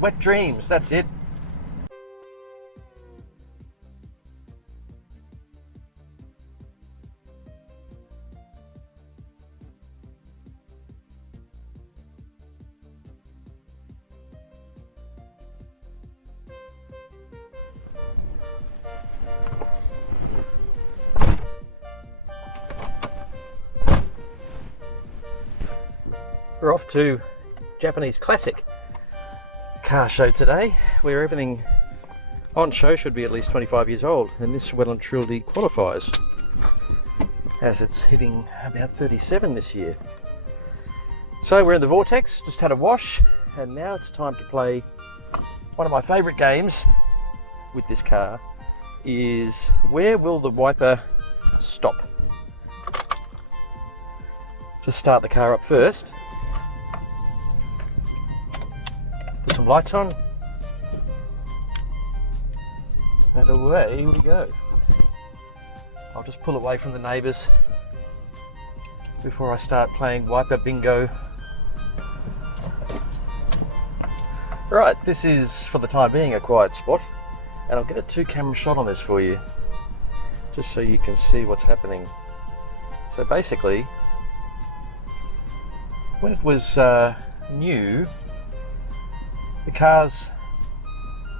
Wet dreams, that's it. We're off to Japanese classic car show today, where everything on show should be at least 25 years old, and this well and truly qualifies, as it's hitting about 37 this year. So we're in the Vortex, just had a wash, and now it's time to play one of my favourite games with this car, is where will the wiper stop? Just start the car up first. Put some lights on, and away we go. I'll just pull away from the neighbours before I start playing wiper bingo. Right, this is for the time being a quiet spot, and I'll get a 2-camera shot on this for you, just so you can see what's happening. So basically, when it was new, the car's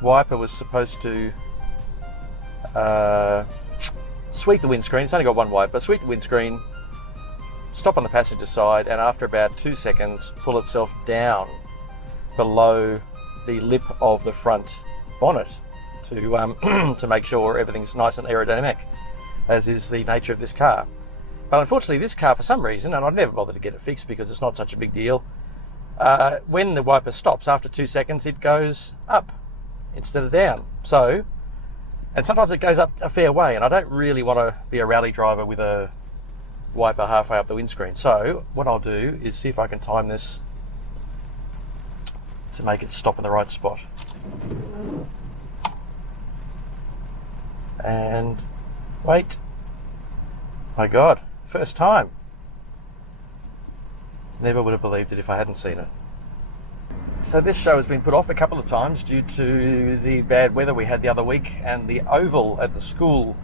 wiper was supposed to sweep the windscreen. It's only got one wiper. Sweep the windscreen, stop on the passenger side, and after about 2 seconds pull itself down below the lip of the front bonnet to to make sure everything's nice and aerodynamic, as is the nature of this car. But unfortunately this car, for some reason, and I'd never bothered to get it fixed because it's not such a big deal, when the wiper stops after 2 seconds, it goes up instead of down. So, and sometimes it goes up a fair way, and I don't really want to be a rally driver with a wiper halfway up the windscreen. So what I'll do is see if I can time this to make it stop in the right spot. And wait. My God, first time. Never would have believed it if I hadn't seen it. So this show has been put off a couple of times due to the bad weather we had the other week, and the oval at the school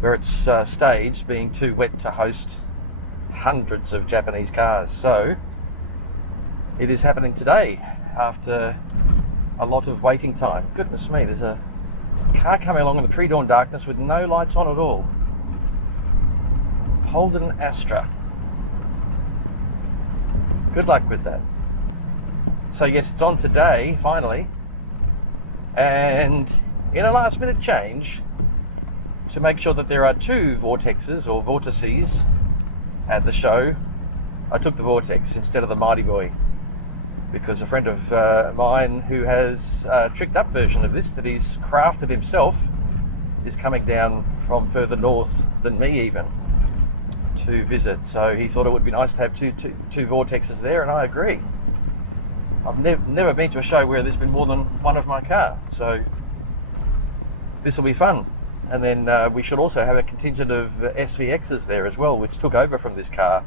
where it's staged being too wet to host hundreds of Japanese cars. So it is happening today after a lot of waiting time. Goodness me, there's a car coming along in the pre-dawn darkness with no lights on at all. Holden Astra. Good luck with that. So yes, it's on today, finally. And in a last minute change, to make sure that there are 2 Vortexes or Vortices at the show, I took the Vortex instead of the Mighty Boy, because a friend of mine who has a tricked up version of this that he's crafted himself is coming down from further north than me even to visit. So he thought it would be nice to have two Vortexes there, and I agree. I've never been to a show where there's been more than one of my car, so this will be fun. And then we should also have a contingent of SVXs there as well, which took over from this car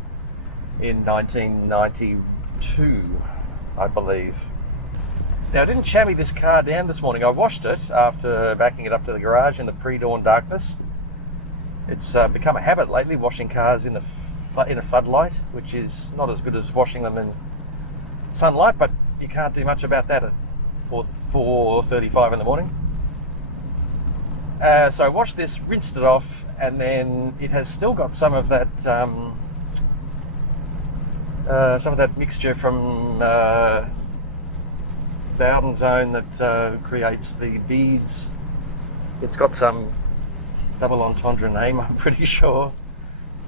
in 1992, I believe. Now, I didn't chamois this car down this morning. I washed it after backing it up to the garage in the pre-dawn darkness. It's become a habit lately, washing cars in a floodlight, which is not as good as washing them in sunlight, but you can't do much about that at 4:35 in the morning. So I washed this, rinsed it off, and then it has still got some of that mixture from Bowden zone that creates the beads. It's got some double entendre name, I'm pretty sure.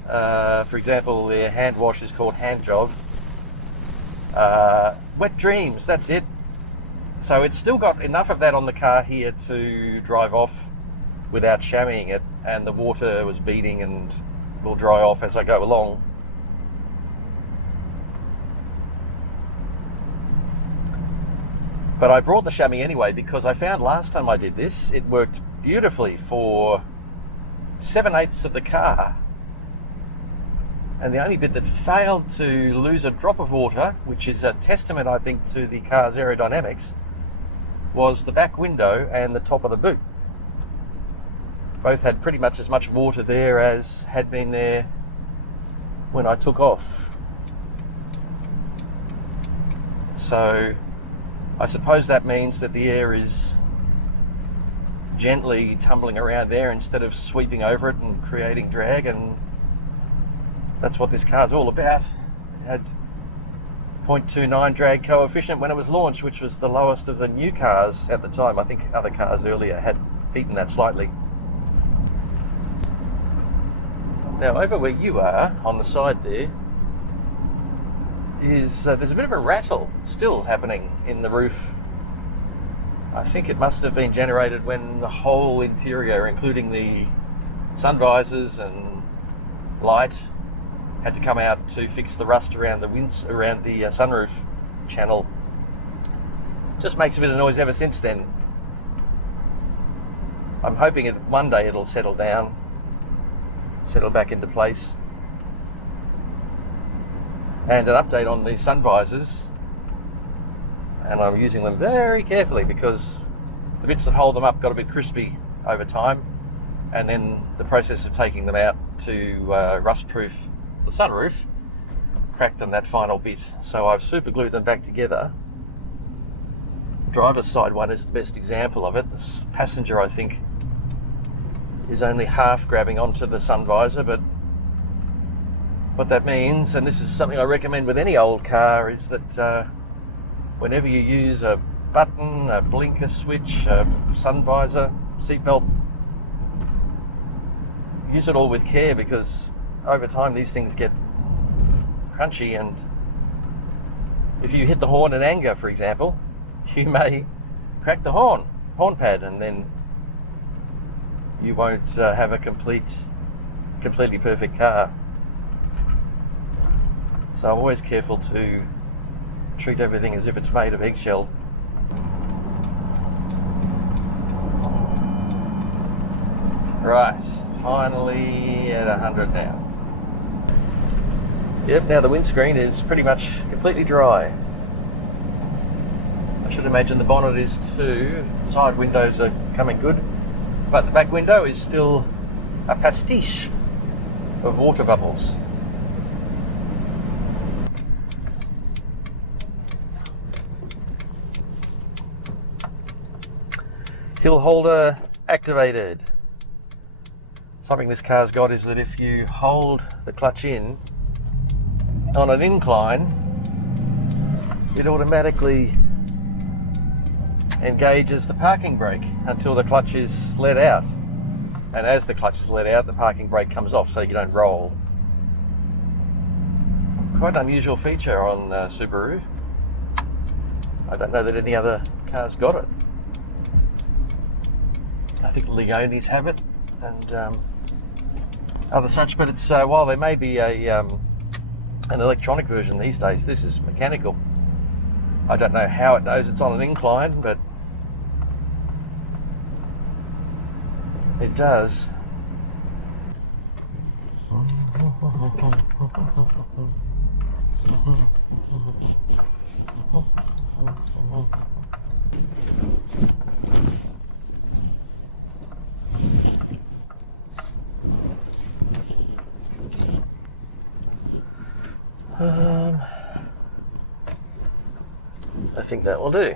For example, the hand wash is called Hand Job. Wet dreams, that's it. So it's still got enough of that on the car here to drive off without chamoising it, and the water was beading and will dry off as I go along. But I brought the chamois anyway because I found last time I did this, it worked beautifully for 7/8 of the car. And the only bit that failed to lose a drop of water, which is a testament, I think, to the car's aerodynamics, was the back window and the top of the boot. Both had pretty much as much water there as had been there when I took off. So I suppose that means that the air is gently tumbling around there instead of sweeping over it and creating drag, and that's what this car's all about. It had 0.29 drag coefficient when it was launched, which was the lowest of the new cars at the time. I think other cars earlier had beaten that slightly. Now over where you are, on the side there, is there's a bit of a rattle still happening in the roof. I think it must have been generated when the whole interior, including the sun visors and light, had to come out to fix the rust around the sunroof channel. Just makes a bit of noise ever since then. I'm hoping one day it'll settle down, settle back into place. And an update on the sun visors, and I'm using them very carefully because the bits that hold them up got a bit crispy over time, and then the process of taking them out to rust-proof the sunroof cracked them that final bit. So I've super glued them back together. Driver's side one is the best example of it. This passenger, I think, is only half grabbing onto the sun visor, but what that means, and this is something I recommend with any old car, is that whenever you use a button, a blinker switch, a sun visor, seatbelt, use it all with care, because over time these things get crunchy, and if you hit the horn in anger, for example, you may crack the horn pad, and then you won't have a completely perfect car. So I'm always careful to treat everything as if it's made of eggshell. Right, finally at 100 now. Yep, now the windscreen is pretty much completely dry. I should imagine the bonnet is too. Side windows are coming good, but the back window is still a pastiche of water bubbles. Hill holder activated. Something this car's got is that if you hold the clutch in on an incline, it automatically engages the parking brake until the clutch is let out. And as the clutch is let out, the parking brake comes off so you don't roll. Quite an unusual feature on Subaru. I don't know that any other car's got it. I think Leonis have it, and other such, but it's while there may be an electronic version these days, this is mechanical. I don't know how it knows it's on an incline, but it does. I think that will do.